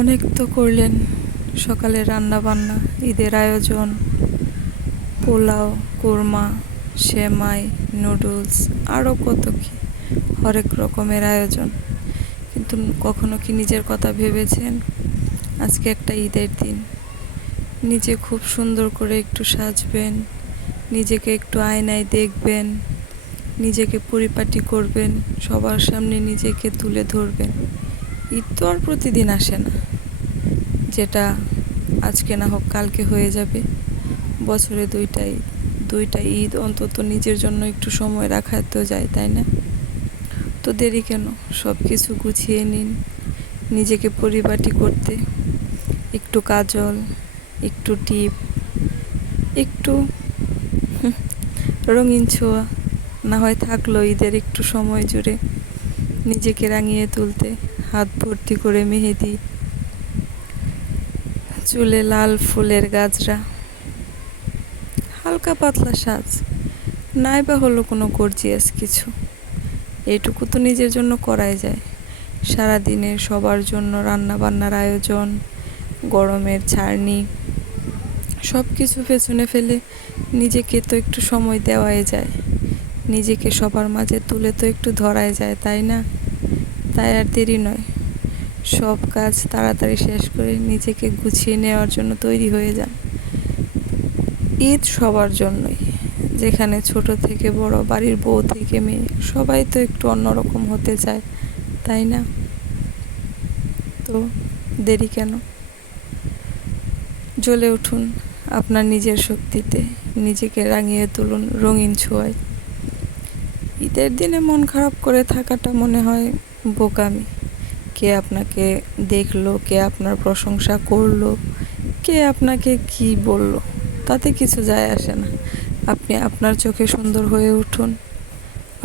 অনেক তো করলেন, সকালে রান্না বান্না, ঈদের আয়োজন, পোলাও, কোরমা, সেমাই, নুডলস, আরও কত কি হরেক রকমের আয়োজন। কিন্তু কখনো কি নিজের কথা ভেবেছেন? আজকে একটা ঈদের দিন, নিজে খুব সুন্দর করে একটু সাজবেন, নিজেকে একটু আয়নায় দেখবেন, নিজেকে পরিপাটি করবেন, সবার সামনে নিজেকে তুলে ধরবেন। ঈদ তো আর প্রতিদিন আসে না, যেটা আজকে না হোক কালকে হয়ে যাবে। বছরে দুইটা ঈদ অন্তত নিজের জন্য একটু সময় রাখা তো যায়, তাই না? তো দেরি কেন, সব কিছু গুছিয়ে নিন। নিজেকে পরিপাটি করতে একটু কাজল, একটু টিপ, একটু রঙিন ছোঁয়া না হয় থাকলো ঈদের একটু সময় জুড়ে নিজেকে রাঙিয়ে তুলতে। হাত ভর্তি করে মেহেদি, চুলে লাল ফুলের গাজরা, হালকা পাতলা সাজ, নাই বা হলো কোনো গর্জিয়াস কিছু, এইটুকু তো নিজের জন্য করাই যায়। সারাদিনের সবার জন্য রান্না বান্নার আয়োজন, গরমের ছাড়নি, সব কিছু পেছনে ফেলে নিজেকে তো একটু সময় দেওয়াই যায়, নিজেকে সবার মাঝে তুলে তো একটু ধরাই যায়, তাই না? তাই আর দেরি নয়, সব কাজ তাড়াতাড়ি শেষ করে নিজেকে গুছিয়ে নেওয়ার জন্য তৈরি হয়ে যান। ঈদ সবার জন্যই, যেখানে ছোট থেকে বড়, বাড়ির বউ থেকে মেয়ে, সবাই তো একটু অন্যরকম হতে চায়, তাই না? তো দেরি কেন, জ্বলে উঠুন আপনার নিজের শক্তিতে, নিজেকে রাঙিয়ে তুলুন রঙিন ছোঁয়ায়। ঈদের দিনে মন খারাপ করে থাকাটা মনে হয় বোকামি। কে আপনাকে দেখলো, কে আপনার প্রশংসা করলো, কে আপনাকে কি বলল, তাতে কিছু যায় আসে না। আপনি আপনার চোখে সুন্দর হয়ে উঠুন,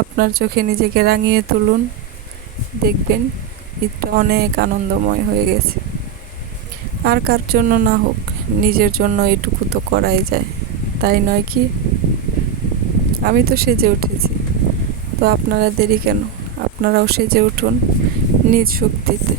আপনার চোখে নিজেকে রাঙিয়ে তুলুন, দেখবেন ঈদটা অনেক আনন্দময় হয়ে গেছে। আর কার জন্য না হোক, নিজের জন্য এটুকু তো করাই যায়, তাই নয় কি? আমি তো সেজে উঠেছি, তো আপনারা দেরি কেন? আপনারাও সেজে উঠুন নিজ শক্তিতে।